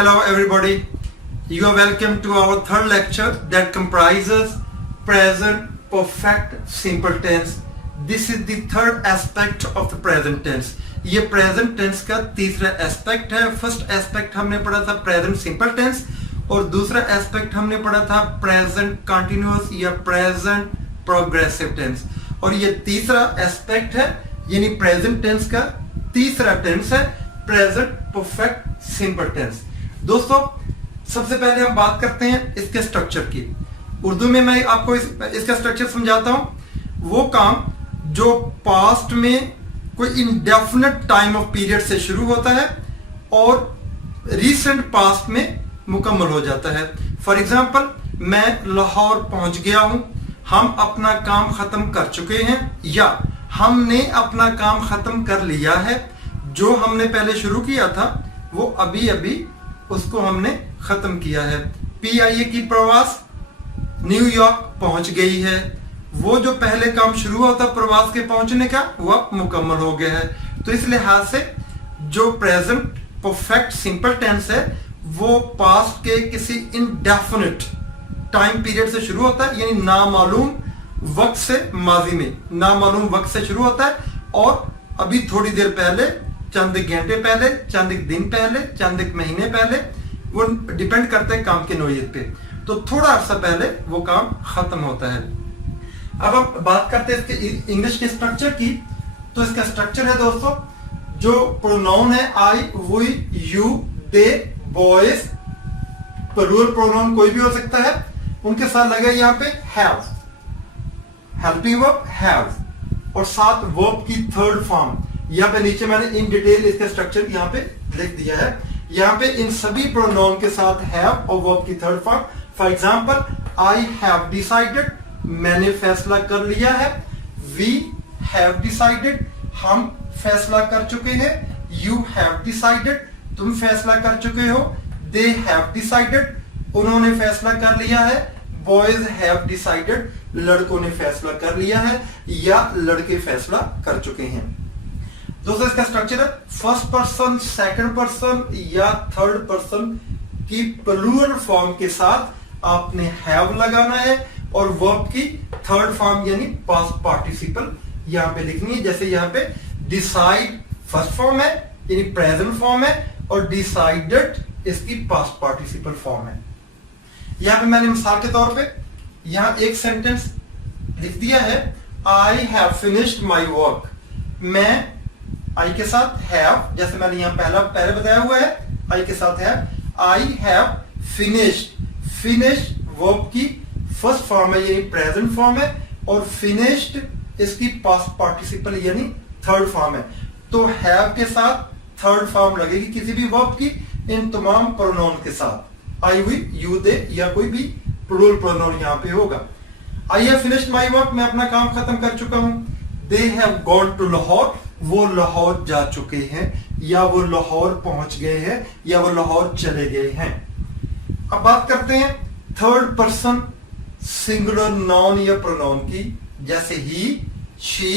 Hello everybody, you are welcome to our third lecture that comprises present perfect simple tense. This is the third aspect of the present tense. ये present tense का तीसरा aspect है. First aspect हमने पढ़ा था present simple tense और दूसरा aspect हमने पढ़ा था present continuous या present progressive tense. और ये तीसरा aspect है यानी present tense का तीसरा tense है present perfect simple tense. दोस्तों सबसे पहले हम बात करते हैं इसके स्ट्रक्चर की. उर्दू में मैं आपको इसका स्ट्रक्चर समझाता हूं. वो काम जो पास्ट में कोई इंडेफिनिट टाइम ऑफ पीरियड से शुरू होता है और रीसेंट पास्ट में मुकम्मल हो जाता है. फॉर एग्जाम्पल, मैं लाहौर पहुंच गया हूं, हम अपना काम खत्म कर चुके हैं या हमने अपना काम खत्म कर लिया है. जो हमने पहले शुरू किया था वो अभी अभी उसको हमने खत्म किया है. PIA की प्रवास न्यूयॉर्क पहुंच गई है. वो जो पहले काम शुरू हुआ था प्रवास के पहुंचने का वो अब मुकम्मल हो गया है. तो इस लिहाज से जो प्रेजेंट परफेक्ट सिंपल टेंस है वो पास्ट के किसी इनडेफिनिट टाइम पीरियड से शुरू होता है यानी नामालूम वक्त से, माजी में नामालूम वक्त से शुरू होता है और अभी थोड़ी देर पहले, चंद घंटे पहले, चंद दिन पहले, चंद महीने पहले, वो डिपेंड करते हैं काम की नौयत पे. तो थोड़ा अर्सा पहले वो काम खत्म होता है. अब हम बात करते हैं इसके इंग्लिश के स्ट्रक्चर की. तो इसका स्ट्रक्चर है दोस्तों, जो प्रोनाउन है I, we, you, they, boys, plural pronoun कोई भी हो सकता है, उनके साथ लगे यहाँ पे हैव, हेल्पिंग वर्ब हैव, और साथ वर्ब की थर्ड फॉर्म. यहाँ पे नीचे मैंने इन डिटेल इसका स्ट्रक्चर यहाँ पे लिख दिया है. यहाँ पे इन सभी प्रोनाउन के साथ हैव और वर्ब की third form. For example, I have decided, मैंने फैसला कर लिया है. वी हैव डिसाइडेड, हम फैसला कर चुके हैं. यू हैव डिसाइडेड, तुम फैसला कर चुके हो. दे हैव डिसाइडेड, उन्होंने फैसला कर लिया है. बॉयज हैव डिसाइडेड, लड़कों ने फैसला कर लिया है या लड़के फैसला कर चुके हैं. दोस्तों इसका स्ट्रक्चर है फर्स्ट पर्सन, सेकंड पर्सन या थर्ड पर्सन की प्लूरल फॉर्म के साथ आपने हैव लगाना है और वर्ब की थर्ड फॉर्म यानी पास्ट पार्टिसिपल यहां पे लिखनी है. जैसे यहां पे डिसाइड फर्स्ट फॉर्म है यानी प्रेजेंट फॉर्म है और डिसाइडेड इसकी पास्ट पार्टिसिपल फॉर्म है. यहां पे मैंने मिसाल के तौर पे यहां एक सेंटेंस लिख दिया है, I have finished my work. मैं आई के साथ हैव, जैसे मैंने यहां पहले बताया हुआ है, आई के साथ have. I have finished, finish verb की फर्स्ट फॉर्म है यानी प्रेजेंट फॉर्म है और फिनिश्ड इसकी पास्ट पार्टिसिपल यानी थर्ड फॉर्म है. तो हैव के साथ थर्ड फॉर्म लगेगी किसी भी वर्ब की इन तमाम प्रोनाउन के साथ. आई, वी, यू, दे या कोई भी प्लूरल प्रोनाउन यहां पे होगा. I have finished my work, मैं अपना काम खत्म कर चुका हूं. They have gone to Lahore, वो लाहौर जा चुके हैं या वो लाहौर पहुंच गए हैं या वो लाहौर चले गए हैं. अब बात करते हैं थर्ड पर्सन सिंगुलर नाउन या प्रोनाउन की. जैसे he, she,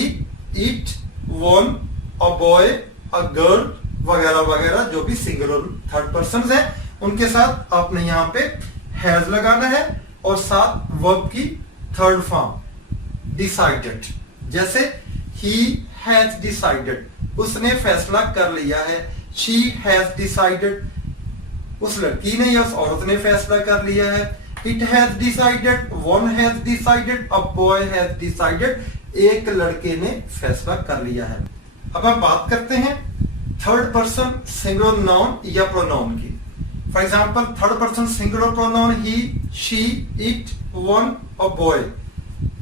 it, one, a boy, a girl वगैरह वगैरह जो भी सिंगुलर थर्ड पर्सन हैं उनके साथ आपने यहाँ पे हैज लगाना है और साथ वर्ब की थर्ड फॉर्म डिसाइडेड. जैसे ही हैज डिसाइडेड, उसने फैसला कर लिया है. शी हैज डिसाइडेड, उस लड़की ने या उस औरत ने फैसला कर लिया है. It has decided, one has decided, a boy has decided, एक लड़के ने फैसला कर लिया है. अब हम बात करते हैं थर्ड पर्सन सिंगुलर नाउन या प्रोनाउन की. For example, third person singular pronoun he, she, it, one और बॉय,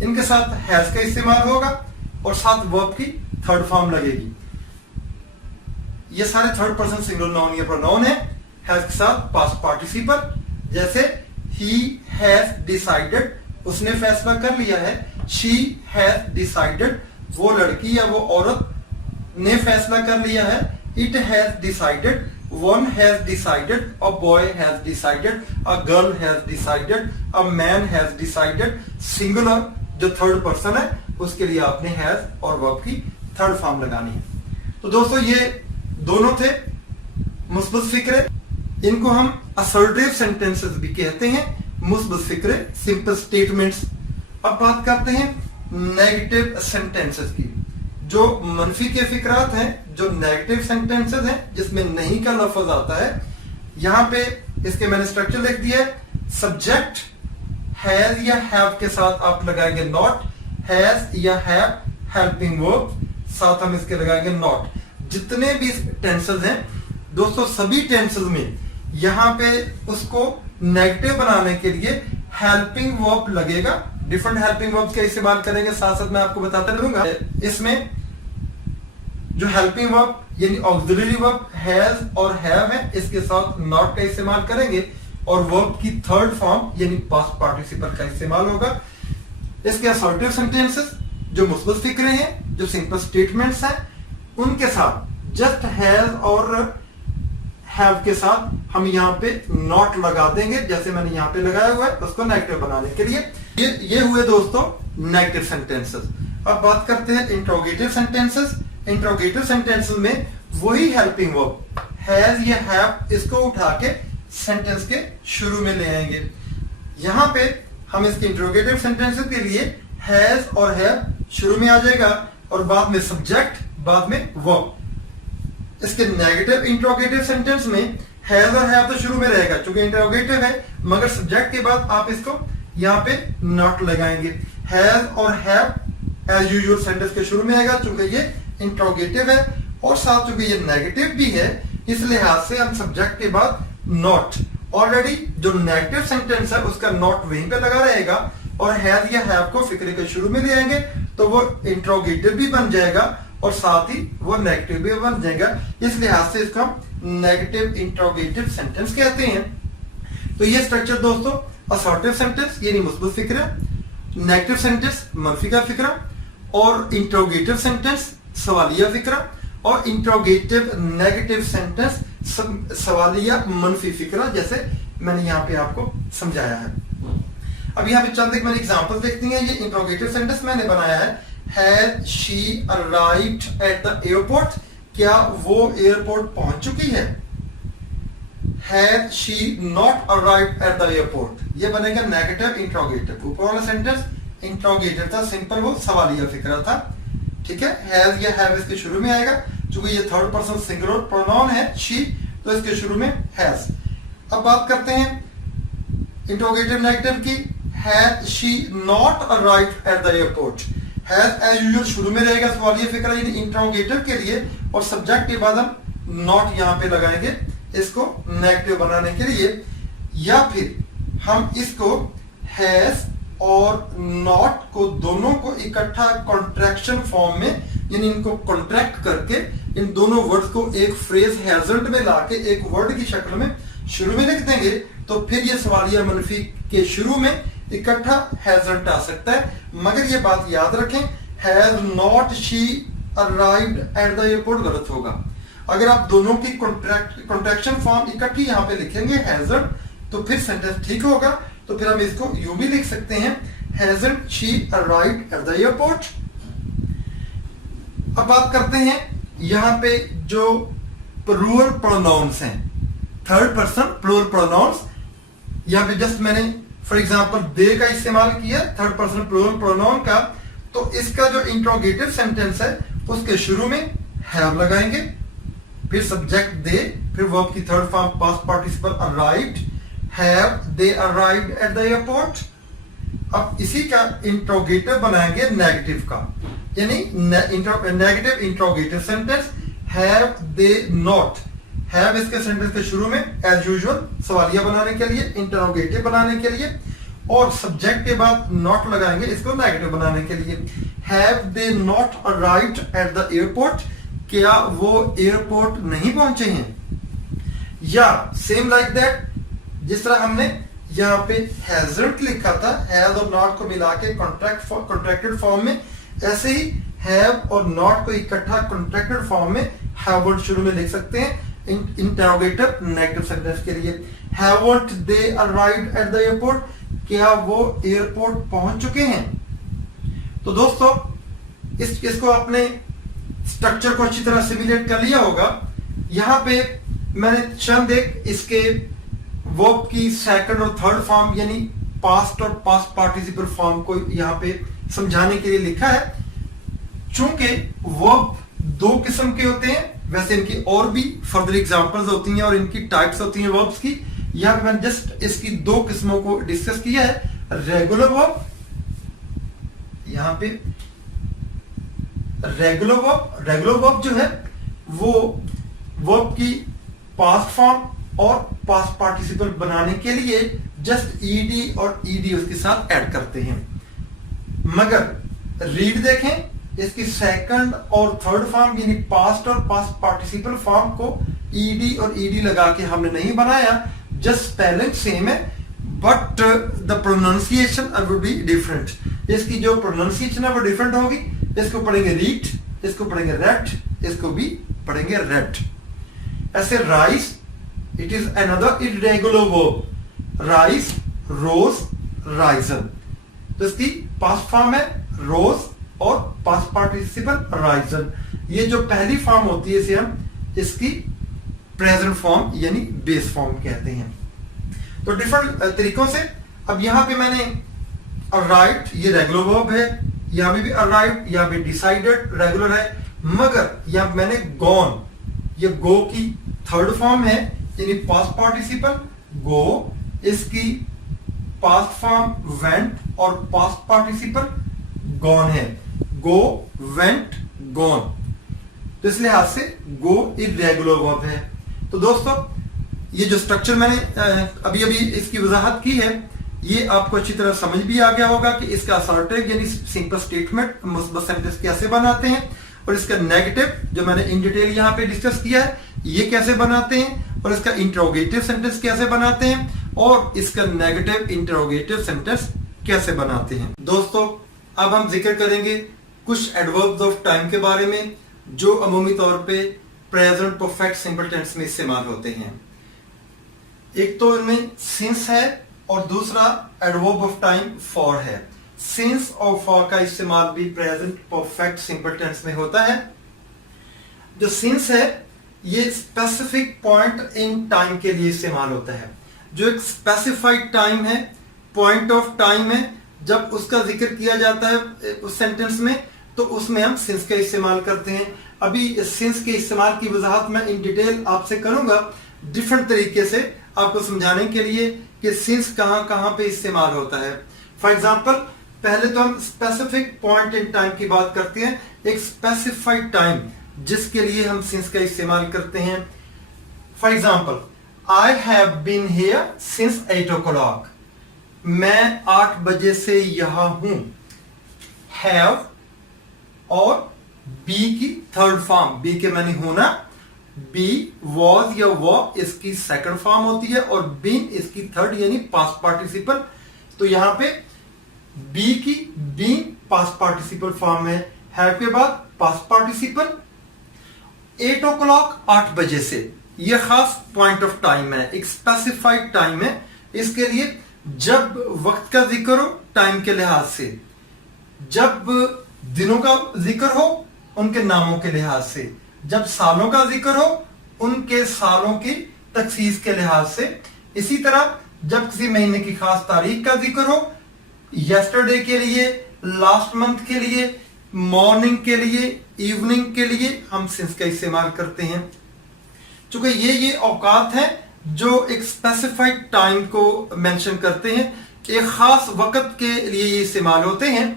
इनके साथ हैज का इस्तेमाल होगा और साथ वर्ब की थर्ड फॉर्म लगेगी. ये सारे थर्ड पर्सन सिंगुलर नाउन या प्रोनाउन है. हैज के साथ पास्ट पार्टिसिपल. जैसे ही हैज डिसाइडेड, उसने फैसला कर लिया है. शी हैज डिसाइडेड, वो लड़की या वो औरत ने फैसला कर लिया है. It has decided, one has decided, a boy has decided, a girl has decided, a man has decided. Singular जो थर्ड पर्सन है उसके लिए आपने हैज और वर्ब की थर्ड फॉर्म लगानी है. तो दोस्तों ये दोनों थे मुस्बत फिक्रे इनको हम असर्टिव सेंटेंसेस भी कहते हैं, मुस्बत फिक्रे, सिंपल स्टेटमेंट्स। अब बात करते हैं नेगेटिव सेंटेंसेस की। जो मनफी के फिक्रात हैं, जो नेगेटिव सेंटेंसेस हैं, जिसमें नहीं का लफ्ज आता है, यहां पे इसके मैंने स्ट्रक्चर लिख दिया है। सब्जेक्ट हैज या हैव के साथ आप लगाएंगे नॉट, हैज या हैव हेल्पिंग वर्ब, साथ हम इसके लगाएंगे नॉट। जितने भी टेंसेस हैं दोस्तों, सभी टेंसेस में यहां पे उसको नेगेटिव बनाने के लिए हेल्पिंग वर्ब लगेगा। डिफरेंट हेल्पिंग वर्ब्स का इस्तेमाल करेंगे, साथ साथ मैं आपको बताता रहूंगा। इसमें जो हेल्पिंग वर्ब यानी ऑक्सिलरी वर्ब हैज और हैव है, इसके साथ नॉट का इस्तेमाल करेंगे और वर्ब की थर्ड फॉर्म यानी पास्ट पार्टिसिपल का इस्तेमाल होगा। इसके असर्टिव सेंटेंसेस जो मुस्बत फिक्रे हैं, जो सिंपल स्टेटमेंट्स हैं, उनके साथ जस्ट हैज और हैव के साथ हम यहाँ पे नॉट लगा देंगे, जैसे मैंने यहाँ पे लगाया हुआ है, उसको नेगेटिव बनाने के लिए। ये हुए दोस्तों नेगेटिव सेंटेंसेस। अब बात करते हैं इंट्रोगेटिव सेंटेंसेस। इंट्रोगेटिव सेंटेंसेस में वही हेल्पिंग वर्ब हैज या हैव, इसको उठा के सेंटेंस के शुरू में ले आएंगे। यहां पे हम इसके इंट्रोगेटिव सेंटेंसेस के लिए हैज और हैव शुरू में आ जाएगा और बाद में सब्जेक्ट, बाद में वर्ब। इसके नेगेटिव इंट्रोगेटिव सेंटेंस में हैज और हैव तो शुरू में रहेगा, क्योंकि इंट्रोगेटिव है, मगर सब्जेक्ट के बाद आप इसको यहाँ पे नॉट लगाएंगे। हैज और हैव एज यूजुअल सेंटेंस के शुरू में आएगा, क्योंकि ये इंट्रोगेटिव है और साथ चूंकि ये नेगेटिव भी है, इस लिहाज से हम सब्जेक्ट के बाद नॉट, ऑलरेडी जो नेगेटिव सेंटेंस है उसका नॉट वहीं पे लगा रहेगा और हैज या हैव को फिक्रे के शुरू में ले आएंगे, तो वो इंट्रोगेटिव भी बन जाएगा और साथ ही वो नेगेटिव भी बन जाएगा। इस लिहाज से इसको हम नेगेटिव इंट्रोगेटिव सेंटेंस कहते हैं। तो ये स्ट्रक्चर दोस्तों, असर्टिव सेंटेंस यानी मुस्बत फिक्रा, नेगेटिव सेंटेंस मनफी का फिक्रा, और इंट्रोगेटिव सेंटेंस सवालिया फिक्रा, और इंट्रोगेटिव नेगेटिव सेंटेंस सवालिया मनफी फिक्रा, जैसे मैंने यहाँ पे आपको समझाया है। अब यहाँ पे चंद एक मैंने एग्जांपल देखती हैं। ये इंट्रोगेटिव सेंटेंस मैंने बनाया है, has she arrived at the airport, क्या वो एयरपोर्ट पहुंच चुकी है। Has she not arrived at the airport, ये बनेगा नेगेटिव इंट्रोगेटिव। ऊपर वाला सेंटेंस इंट्रोगेटिव था, सिंपल, वो सवालिया फिक्रा था, ठीक है। हैज या हैव इसके शुरू में आएगा, क्योंकि ये थर्ड पर्सन सिंगुलर प्रोनाउन है शी, तो इसके शुरू में हैज। अब बात करते हैं इंट्रोगेटिव नेगेटिव की। Has she not arrived at the airport, has as usual शुरू में रहेगा सवालिया फिक्रा यानी इंट्रोगेटिव के लिए, और सब्जेक्ट के बाद हम नॉट यहाँ पे लगाएंगे इसको नेगेटिव बनाने के लिए। या फिर हम इसको हैज और नॉट को दोनों को इकट्ठा कॉन्ट्रैक्शन फॉर्म में, यानी इनको कॉन्ट्रैक्ट करके इन दोनों वर्ड्स को एक फ्रेज हैजल्ट में लाके एक वर्ड की शक्ल में शुरू में लिख देंगे, तो फिर ये सवालिया मनफी के शुरू में इकट्ठा हैजल्ट आ सकता है। मगर ये बात याद रखें, has not she arrived at the airport गलत होगा। अगर आप दोनों की कॉन्ट्रैक्शन फॉर्म इकट्ठी यहाँ पे लिखेंगे हैजल्ट, तो फिर सेंटेंस ठीक होगा। तो फिर हम इसको यूं भी लिख सकते हैं, hasn't she arrived at the airport. अब बात करते हैं यहाँ पे जो प्लूरल प्रोनाउंस हैं, थर्ड पर्सन प्लूरल प्रोनाउंस। यहाँ पे जस्ट मैंने फॉर एग्जांपल दे का इस्तेमाल किया थर्ड पर्सन प्लूरल प्रोनाउन का, तो इसका जो इंट्रोगेटिव सेंटेंस है उसके शुरू में हैव लगाएंगे, फिर सब्जेक्ट दे, फिर वर्ब की third form past participle arrived, have they arrived at the airport. अब इसी का इंट्रोगेटिव बनाएंगे नेगेटिव का, यानी negative interrogative sentence, have they not, have इसके सेंटेंस के शुरू में एज यूजुअल सवालिया बनाने के लिए, इंटरोगेटिव बनाने के लिए, और सब्जेक्ट के बाद नॉट लगाएंगे इसको नेगेटिव बनाने के लिए। Have they not arrived at the airport, क्या वो एयरपोर्ट नहीं पहुंचे हैं। या सेम लाइक दैट, जिस तरह हमने यहाँ पे हैजंट लिखा था, हैज और नॉट को मिला के कॉन्ट्रैक्टेड फॉर्म में, ऐसे ही हैव और नॉट को इकट्ठा कॉन्ट्रैक्टेड फॉर्म में हैवंट शुरू में लिख सकते हैं इंटरोगेटिव नेगेटिव सेंटेंस के लिए। Haven't they arrived at the airport, क्या वो एयरपोर्ट पहुंच चुके हैं। तो दोस्तों इसको आपने स्ट्रक्चर को अच्छी तरह सिमुलेट कर लिया होगा। यहाँ पे मैंने चंद एक इसके वर्ब की सेकंड और थर्ड फॉर्म यानी पास्ट और पास्ट पार्टिसिपल फॉर्म को यहाँ पे समझाने के लिए लिखा है। चूंकि वर्ब दो किस्म के होते हैं, वैसे इनकी और भी फर्दर एग्जांपल्स होती हैं और इनकी टाइप्स होती हैं वर्ब्स की। यहाँ पे मैंने जस्ट इसकी दो किस्मों को डिस्कस किया है। रेगुलर वर्ब, यहाँ पे रेगुलर वर्ब जो है वो वर्ब की पास्ट फॉर्म और पास्ट पार्टिसिपल बनाने के लिए जस्ट ईडी और ईडी उसके साथ ऐड करते हैं। मगर रीड देखें, इसकी सेकंड और थर्ड फॉर्म यानी पास्ट और पास्ट पार्टिसिपल फॉर्म को ईडी और ईडी लगा के हमने नहीं बनाया, जस्ट स्पेलिंग सेम है but the pronunciation would be different. इसकी जो प्रोनाउंसिएशन है वो डिफरेंट होगी। इसको पढ़ेंगे रीट, इसको पढ़ेंगे रेट, इसको भी पढ़ेंगे रेट। ऐसे rise, it is another irregular verb. Rise, rose, risen. तो इसकी पास्ट फॉर्म है रोज और पास्ट पार्टिसिपल राइजन। ये जो पहली फॉर्म होती है इसे हम इसकी प्रेजेंट फॉर्म यानी बेस फॉर्म कहते हैं। तो डिफरेंट तरीकों से अब यहां पे मैंने अराइव्ड, ये रेगुलर वर्ब है, यहां पे भी अराइव्ड, यहां पे डिसाइडेड रेगुलर है, मगर यहां मैंने गॉन, ये गो की थर्ड फॉर्म है यानी पास्ट पार्टिसिपल गो, इसकी पास्ट फॉर्म वेंट और पास्ट पार्टिसिपल गॉन है, गो, वेंट, गॉन। तो इस लिहाज से गो इरेगुलर वर्ब है। तो दोस्तों ये जो स्ट्रक्चर मैंने अभी अभी इसकी वजाहत की है, ये आपको अच्छी तरह समझ भी आ गया होगा कि इसका असर्टिव यानी सिंपल स्टेटमेंट मुस्बत सेंटेंस कैसे बनाते हैं और इसका नेगेटिव जो मैंने इन डिटेल यहाँ पे डिस्कस किया है ये कैसे बनाते हैं, और इसका इंटरोगेटिव सेंटेंस कैसे बनाते हैं, और इसका नेगेटिव इंटरोगेटिव सेंटेंस कैसे बनाते हैं। दोस्तों अब हम जिक्र करेंगे कुछ एडवर्ब्स ऑफ टाइम के बारे में जो अमूमी तौर पे प्रेजेंट परफेक्ट सिंपल टेंस में इस्तेमाल होते हैं। एक तो इनमें सिंस है और दूसरा एडवर्ब ऑफ टाइम फॉर है। सिंस और फॉर का इस्तेमाल भी प्रेजेंट परफेक्ट सिंपल टेंस में होता है। जो सिंस है ये स्पेसिफिक पॉइंट इन टाइम के लिए इस्तेमाल होता है। जो एक स्पेसिफाइड टाइम है, पॉइंट ऑफ टाइम है, जब उसका जिक्र किया जाता है उस सेंटेंस में तो उसमें हम सिंस का इस्तेमाल करते हैं। अभी सिंस के इस्तेमाल की वजाहत मैं इन डिटेल आपसे करूंगा डिफरेंट तरीके से आपको समझाने के लिए कि सिंस कहां कहां पे इस्तेमाल होता है। फॉर एग्जांपल पहले तो हम स्पेसिफिक पॉइंट इन टाइम की बात करते हैं, एक स्पेसिफाइड टाइम जिसके लिए हम सिंस का इस्तेमाल करते हैं। For example I have been here since 8 o'clock, मैं 8 बजे से यहां हूं। हैव और बी की थर्ड फॉर्म, बी के मैंने होना, बी वॉज या वो इसकी सेकंड फॉर्म होती है और बीन इसकी थर्ड यानी पास्ट पार्टिसिपल। तो यहां पे बी की बीन पास्ट पार्टिसिपल फॉर्म है, हैव के बाद पास्ट पार्टिसिपल। 8 o'clock 8 बजे से, यह खास पॉइंट ऑफ टाइम है, एक स्पेसिफाइड टाइम है। इसके लिए जब वक्त का जिक्र हो टाइम के लिहाज से, जब दिनों का जिक्र हो उनके नामों के लिहाज से, जब सालों का जिक्र हो उनके सालों की तखसीस के लिहाज से, इसी तरह जब किसी महीने की खास तारीख का जिक्र हो, यस्टरडे के लिए, लास्ट मंथ के लिए, मॉर्निंग के लिए, इवनिंग के लिए हम सिंस का इस्तेमाल करते हैं। चूंकि ये औकात है जो एक स्पेसिफाइड टाइम को मेंशन करते हैं, एक खास वक्त के लिए ये इस्तेमाल होते हैं।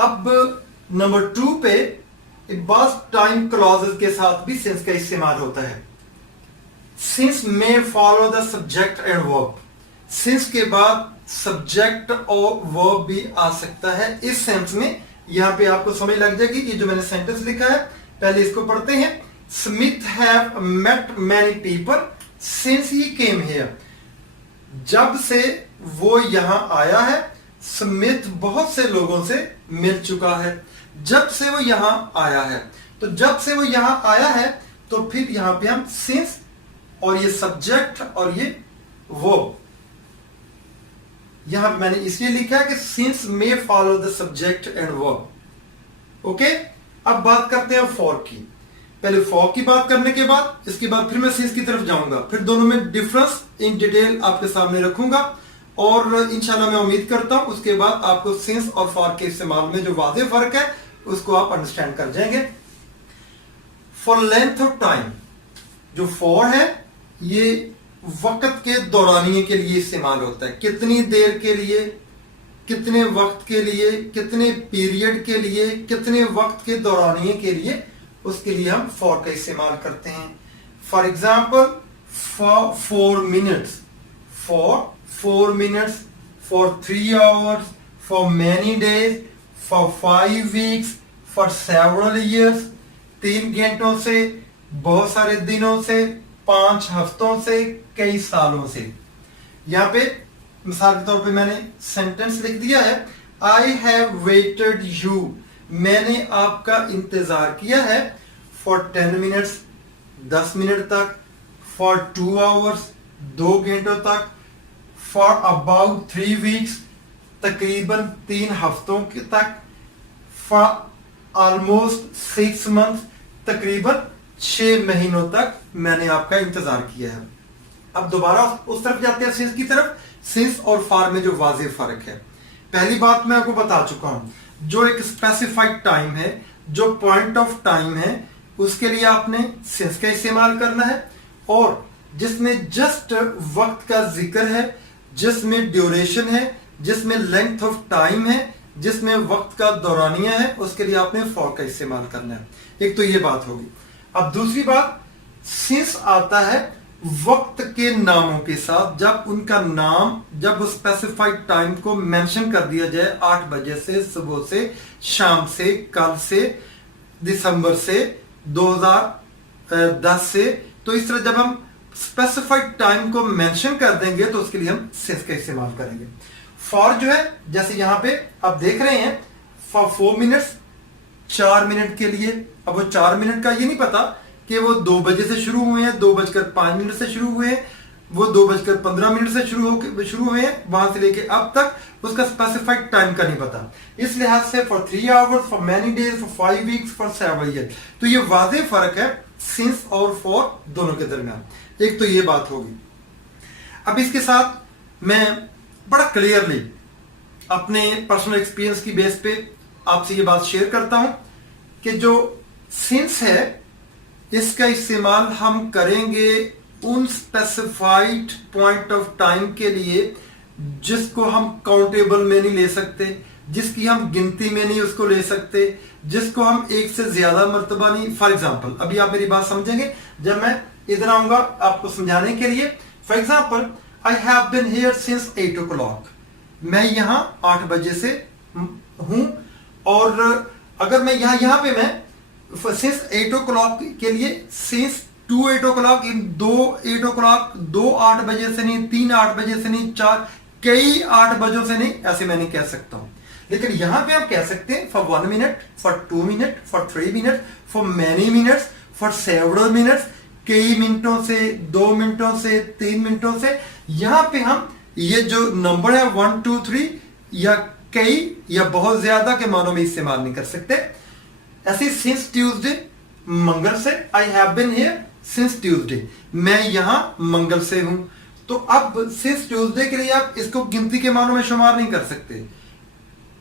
अब नंबर 2 पे बस टाइम क्लॉजेस के साथ भी सिंस का इस्तेमाल होता है। सिंस में follow the subject and verb, since के बाद सब्जेक्ट और वर्ब भी आ सकता है। इस सेंस में यहां पे आपको समझ लग जाएगी। ये जो मैंने सेंटेंस लिखा है पहले इसको पढ़ते हैं। Smith have met many people since he came here, जब से वो यहां आया है स्मिथ बहुत से लोगों से मिल चुका है। जब से वो यहां आया है, तो जब से वो यहां आया है तो फिर यहां पे हम सिंस और ये सब्जेक्ट और ये वर्ब, यहां मैंने इसलिए लिखा है कि since may follow the subject and verb. Okay, अब बात करते हैं फॉर की। पहले फॉर की बात करने के बाद इसके बाद फिर मैं सिंस की तरफ जाऊंगा, फिर दोनों में डिफरेंस इन डिटेल आपके सामने रखूंगा और इंशाल्लाह मैं उम्मीद करता हूं उसके बाद आपको सिंस और फॉर के इस्तेमाल में जो वाज़ेह फर्क है उसको आप अंडरस्टैंड कर जाएंगे। फॉर लेंथ ऑफ टाइम, जो फॉर है ये वक्त के दौरानिए के लिए इस्तेमाल होता है, कितनी देर के लिए, कितने वक्त के लिए, कितने पीरियड के लिए, कितने वक्त के दौरानिए के लिए, उसके लिए हम फॉर का इस्तेमाल करते हैं। For example for 4 minutes, for 4 minutes, for 3 hours, for many days, for 5 weeks, for several years, 3 घंटों से, बहुत सारे दिनों से, 5 हफ्तों से, कई सालों से। यहां पे मिसाल के तौर पे मैंने सेंटेंस लिख दिया है, आई हैव वेटेड यू, मैंने आपका इंतजार किया है, फॉर 10 मिनट्स, 10 मिनट तक, फॉर 2 आवर्स, 2 घंटों तक, फॉर अबाउट 3 वीक्स, तकरीबन 3 हफ्तों के तक, फॉर ऑलमोस्ट 6 मंथ्स, तकरीबन 6 महीनों तक मैंने आपका इंतजार किया है। अब दोबारा उस तरफ जाते हैं सिंस की तरफ। सिंस और फॉर में जो वाज़ेह फर्क है, पहली बात मैं आपको बता चुका हूं, जो एक स्पेसिफाइड टाइम है, जो पॉइंट ऑफ टाइम है, उसके लिए आपने सिंस का इस्तेमाल करना है, और जिसमें जस्ट वक्त का जिक्र है, जिसमें ड्यूरेशन है, जिसमें लेंथ ऑफ टाइम है, जिसमें वक्त का दौरानिया है, उसके लिए आपने फॉर का इस्तेमाल करना है। एक तो ये बात होगी। अब दूसरी बात, सिंस आता है वक्त के नामों के साथ, जब उनका नाम, जब स्पेसिफाइड टाइम को मेंशन कर दिया जाए, 8 बजे से, सुबह से, शाम से, कल से, दिसंबर से, 2010 से, तो इस तरह जब हम स्पेसिफाइड टाइम को मेंशन कर देंगे तो उसके लिए हम सिंस का इस्तेमाल करेंगे। फॉर जो है, जैसे यहां पे आप देख रहे हैं, फॉर 4 मिनट्स, 4 मिनट के लिए। अब वो 4 मिनट का ये नहीं पता कि वो 2 बजे से शुरू हुए हैं, 2:05 से शुरू हुए हैं, वो 2:15 से शुरू हुए हैं, वहां से लेके अब तक, उसका स्पेसिफाइड टाइम का नहीं पता। इस लिहाज से for 3 hours, for many days, for 5 weeks, for 7 years, तो ये वाज़ेह फर्क है सिंस और फॉर दोनों के दरमियान। एक तो ये बात होगी। अब इसके साथ मैं बड़ा क्लियरली अपने पर्सनल एक्सपीरियंस की बेस पे आपसे ये बात शेयर करता हूं कि जो सिंस है, इसका इस्तेमाल हम करेंगे उन स्पेसिफाइड पॉइंट ऑफ टाइम के लिए जिसको हम काउंटेबल में नहीं ले सकते, जिसकी हम गिनती में नहीं उसको ले सकते, जिसको हम एक से ज्यादा मर्तबा नहीं। फॉर एग्जाम्पल, अभी आप मेरी बात समझेंगे जब मैं इधर आऊंगा आपको समझाने के लिए। For example, I have been here since 8 o'clock, मैं यहां 8 बजे से हूं, और अगर मैं यहां पे मैं सिंस 8 o'clock के लिए, सिंस 2 8 o'clock, इन 2 8 o'clock, 2 8 बजे से नहीं, 3 8 बजे से नहीं, 4 कई 8 बजों से नहीं, ऐसे मैं नहीं कह सकता हूं। लेकिन यहां पे आप कह सकते हैं for 1 minute, for 2 minute, for 3 minute, for many minutes, for several minutes, कई मिनटों से, 2 मिनटों से, 3 मिनटों से। यहां पे हम ये जो नंबर है 1 2 3 या कई या बहुत ज्यादा के मानों में इस्तेमाल नहीं कर सकते। ऐसे सिंस ट्यूसडे, मंगल से, I have been here since Tuesday, मैं यहां मंगल से हूं। तो अब सिंस ट्यूसडे के लिए आप इसको गिनती के मानों में शुमार नहीं कर सकते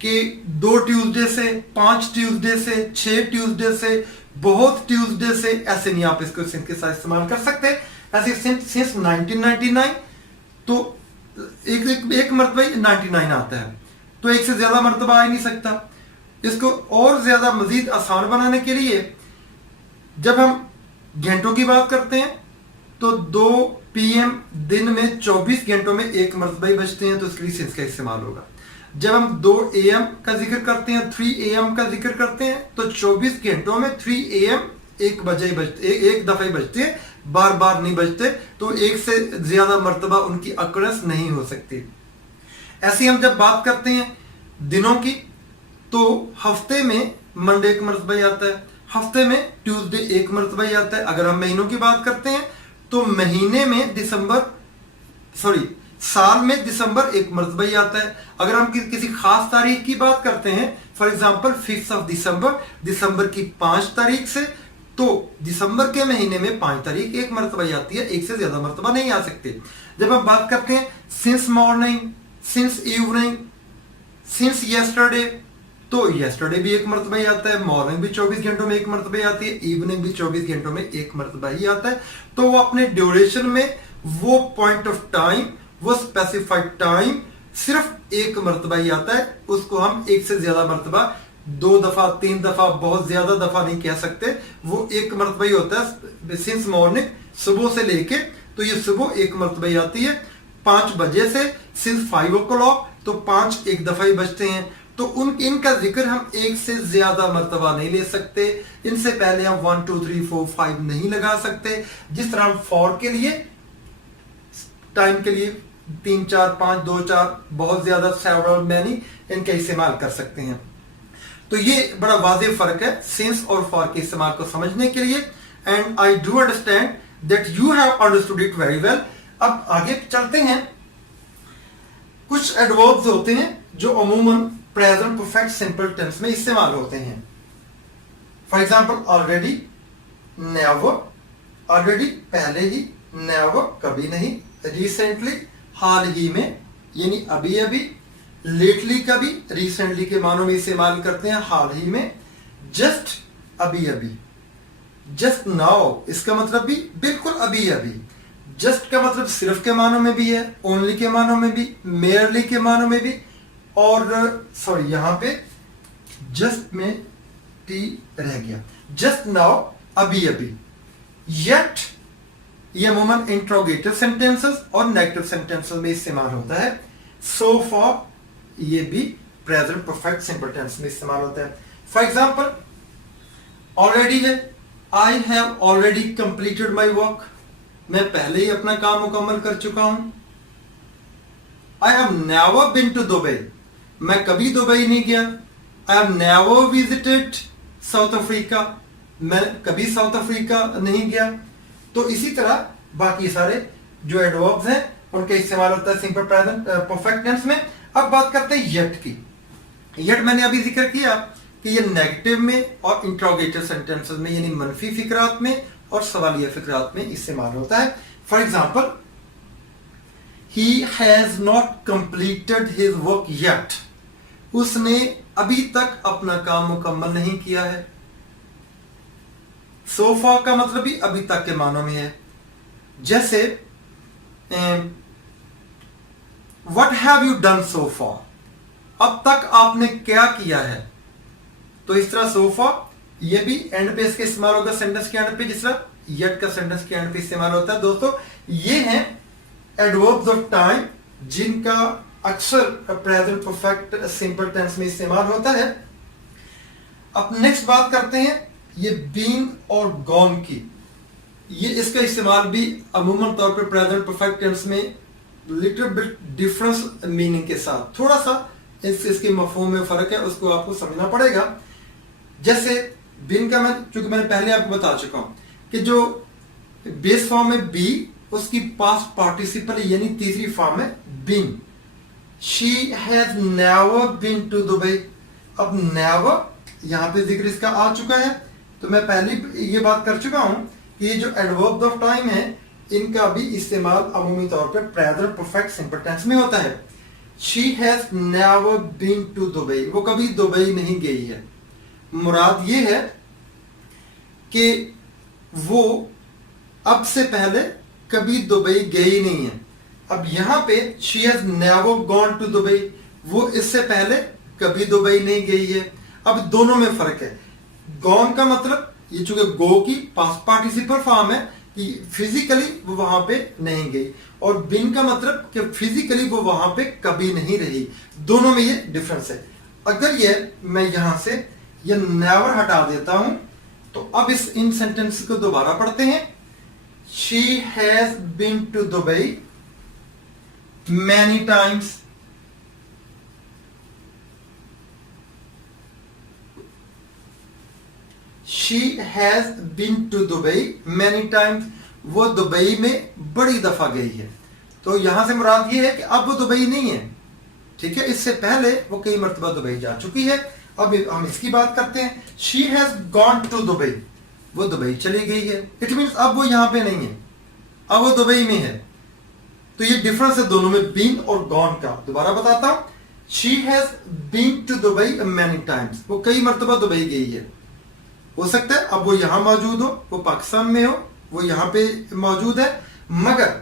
कि 2 ट्यूसडे से, 5 ट्यूसडे से, 6 ट्यूसडे से, बहुत ट्यूसडे से, ऐसे नहीं आप इसको सिंस के साथ इस्तेमाल कर सकते। ऐसे सिंस 1999, तो एक मरतबा 99 आता है, तो एक से ज्यादा मरतबा आ ही नहीं सकता। इसको और ज्यादा मजीद आसान बनाने के लिए जब हम घंटों की बात करते हैं तो 2 PM दिन में 24 घंटों में एक मरतबा ही बजते हैं, तो इसके लिए सिंस का इस्तेमाल होगा। जब हम 2 AM का जिक्र करते हैं, 3 AM का जिक्र करते हैं, तो 24 घंटों में 3 AM एक बजे ही बजते, एक दफा ही बजते हैं, बार बार नहीं बजते, तो एक से ज्यादा मरतबा उनकी अकड़स नहीं हो सकती। ऐसी हम जब बात करते हैं दिनों की, तो हफ्ते में मंडे एक मरतबा ही आता है, हफ्ते में ट्यूसडे एक मरतबा ही आता है। अगर हम महीनों की बात करते हैं तो महीने में साल में दिसंबर एक मरतबा ही आता है। अगर हम किसी खास तारीख की बात करते हैं, फॉर एग्जाम्पल 5 दिसंबर, दिसंबर की 5 तारीख से तो दिसंबर के महीने में 5 तारीख एक मरतबा ही आती है, एक से ज्यादा मरतबा नहीं आ सकते। जब हम बात करते हैं since morning, since evening, since yesterday, तो यस्टरडे भी एक मरतबा ही आता है, मॉर्निंग भी 24 घंटों में एक मरतबा ही आती है, इवनिंग भी 24 घंटों में एक मरतबा ही आता है। तो वो अपने ड्यूरेशन में वो पॉइंट ऑफ टाइम, वो स्पेसिफाइड टाइम सिर्फ एक मरतबा ही आता है, उसको हम एक से ज्यादा मरतबा, 2 दफा 3 दफा, बहुत ज्यादा दफा नहीं कह सकते, वो एक मरतबा ही होता है। सिंस मॉर्निंग, सुबह से लेके, तो ये सुबह एक मरतबा ही आती है। 5 बजे से सिंस 5 o'clock, तो 5 एक दफा ही बजते हैं। तो इनका जिक्र हम एक से ज्यादा मरतबा नहीं ले सकते, इनसे पहले हम 1 2 3 4 5 नहीं लगा सकते। जिस तरह हम फॉर के लिए, टाइम के लिए 3 4 5 2 4, बहुत ज्यादा, सेवरल, मैनी, इनका इस्तेमाल कर सकते हैं। तो ये बड़ा वाज़ेह फर्क है सिंस और फॉर के इस्तेमाल को समझने के लिए। And I do understand that you have understood it very well. अब आगे चलते हैं। कुछ एडवर्ब्स होते हैं जो अमूमन प्रेजेंट परफेक्ट सिंपल टेंस में इस्तेमाल होते हैं। For example already, never, already पहले ही, नेवर कभी नहीं, रिसेंटली हाल ही में यानी अभी अभी, लेटली का भी रिसेंटली के मानों में इस्तेमाल करते हैं, हाल ही में, जस्ट अभी अभी, जस्ट नाउ इसका मतलब भी बिल्कुल अभी अभी, जस्ट का मतलब सिर्फ के मानों में भी है, ओनली के मानों में भी, मेयरली के मानों में भी, और सॉरी यहां पे जस्ट में टी रह गया, जस्ट नाउ अभी अभी। येट ये अमूमन इंट्रोगेटिव सेंटेंसेस और नेगेटिव सेंटेंसेस में इस्तेमाल होता है। सो फॉर ये भी प्रेजेंट परफेक्ट सिंपल टेंस में इस्तेमाल होता है। फॉर एग्जाम्पल ऑलरेडी है, I have already completed my work, मैं पहले ही अपना काम मुकम्मल कर चुका हूं। I have never been to Dubai, मैं कभी दुबई नहीं गया। I have never visited South Africa, मैं कभी साउथ अफ्रीका नहीं गया। तो इसी तरह बाकी सारे जो एडवर्ब्स हैं उनका इस्तेमाल होता है सिंपल प्रेजेंट परफेक्ट टेंस में। अब बात करते हैं येट की। येट मैंने अभी जिक्र किया कि ये नेगेटिव में और इंट्रोगेटिव सेंटेंसेस में यानी मनफी फिक्रात में और सवालिया फिक्रात में इस्तेमाल होता है। For example, he has not completed his work yet, उसने अभी तक अपना काम मुकम्मल नहीं किया है। सो फार का मतलब भी अभी तक के मानों में है। जैसे what have you done so far, अब तक आपने क्या किया है। तो इस तरह सो फार ये भी एंड पे इसके इस्तेमाल होगा सेंटेंस के एंड पे, जिस तरह येट का सेंटेंस के एंड पे इस्तेमाल होता है। दोस्तों ये हैं एडवर्ब्स ऑफ टाइम जिनका अक्सर प्रेजेंट परफेक्ट सिंपल टेंस में इस्तेमाल होता है। अब नेक्स्ट बात करते हैं ये बीन और गॉन की। ये इसका इस्तेमाल भी अमूमन तौर पे प्रेजेंट परफेक्ट टेंस में लिटिल बिट डिफरेंस मीनिंग के साथ, थोड़ा सा इसके मफहूम में फर्क है, उसको आपको समझना पड़ेगा। जैसे बिन का चूंकि मैंने पहले आपको बता चुका हूं कि जो बेस फॉर्म है बी, उसकी पास्ट पार्टिसिपल यानी तीसरी फॉर्म है been. She has never been to Dubai. अब नेवर यहां पे जिक्र इसका आ चुका है, तो मैं पहले ये बात कर चुका हूं कि ये जो एडवर्ब ऑफ टाइम है इनका भी इस्तेमाल अमूमी तौर पे प्रेजेंट परफेक्ट सिंपल टेंस में होता है। She has never been to Dubai, वो कभी दुबई नहीं गई है। मुराद ये है कि वो अब से पहले कभी दुबई गई नहीं है। अब यहां पे she has never gone to Dubai, वो इससे पहले कभी दुबई नहीं गई है। अब दोनों में फर्क है। गॉन का मतलब ये चूंकि गो की पास्ट पार्टिसिपल फॉर्म है कि फिजिकली वो वहां पे नहीं गई, और बिन का मतलब कि फिजिकली वो वहां पे कभी नहीं रही। दोनों में ये डिफरेंस है। अगर ये मैं यहां से ये नेवर हटा देता हूं तो अब इन सेंटेंस को दोबारा पढ़ते हैं। She has been to Dubai many times. She has been to Dubai many times, वो दुबई में बड़ी दफा गई है। तो यहां से मुराद ये है कि अब वो दुबई नहीं है, ठीक है, इससे पहले वो कई मरतबा दुबई जा चुकी है। अब हम इसकी बात करते हैं। She has gone to Dubai, वो दुबई चली गई है। इट मीन्स अब वो यहाँ पे नहीं है, अब वो दुबई में है। तो ये डिफरेंस है दोनों में, बीन और गॉन का। दोबारा बताता हूं, she has been to Dubai many times, वो कई मरतबा दुबई गई है। हो सकता है अब वो यहाँ मौजूद हो, वो पाकिस्तान में हो, वो यहाँ पे मौजूद है, मगर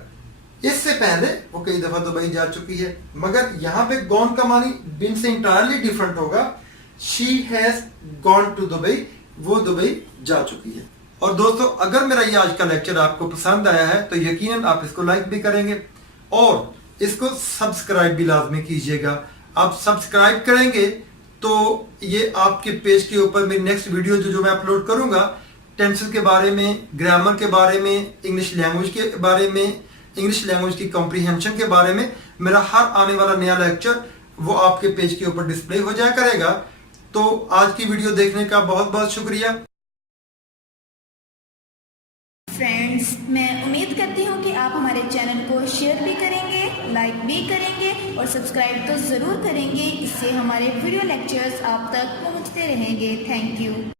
इससे पहले वो कई दफा दुबई जा चुकी है। मगर यहाँ पे गॉन का मानी बीन से इंटायरली डिफरेंट होगा। She has gone to Dubai, वो दुबई जा चुकी है। और दोस्तों, अगर मेरा ये आज का लेक्चर आपको पसंद आया है तो यकीनन आप इसको लाइक भी करेंगे और इसको सब्सक्राइब भी लाजमी कीजिएगा। आप सब्सक्राइब करेंगे तो ये आपके पेज के ऊपर मेरी नेक्स्ट वीडियो जो मैं अपलोड करूंगा, टेंसेस के बारे में, ग्रामर के बारे में, इंग्लिश लैंग्वेज के बारे में, इंग्लिश लैंग्वेज की कॉम्प्रीहेंशन के बारे में, मेरा हर आने वाला नया लेक्चर वो आपके पेज के ऊपर डिस्प्ले हो जाया करेगा। तो आज की वीडियो देखने का बहुत बहुत शुक्रिया। फ्रेंड्स, मैं उम्मीद करती हूँ कि आप हमारे चैनल को शेयर भी करेंगे, लाइक भी करेंगे और सब्सक्राइब तो ज़रूर करेंगे। इससे हमारे वीडियो लेक्चर्स आप तक पहुँचते रहेंगे। Thank you.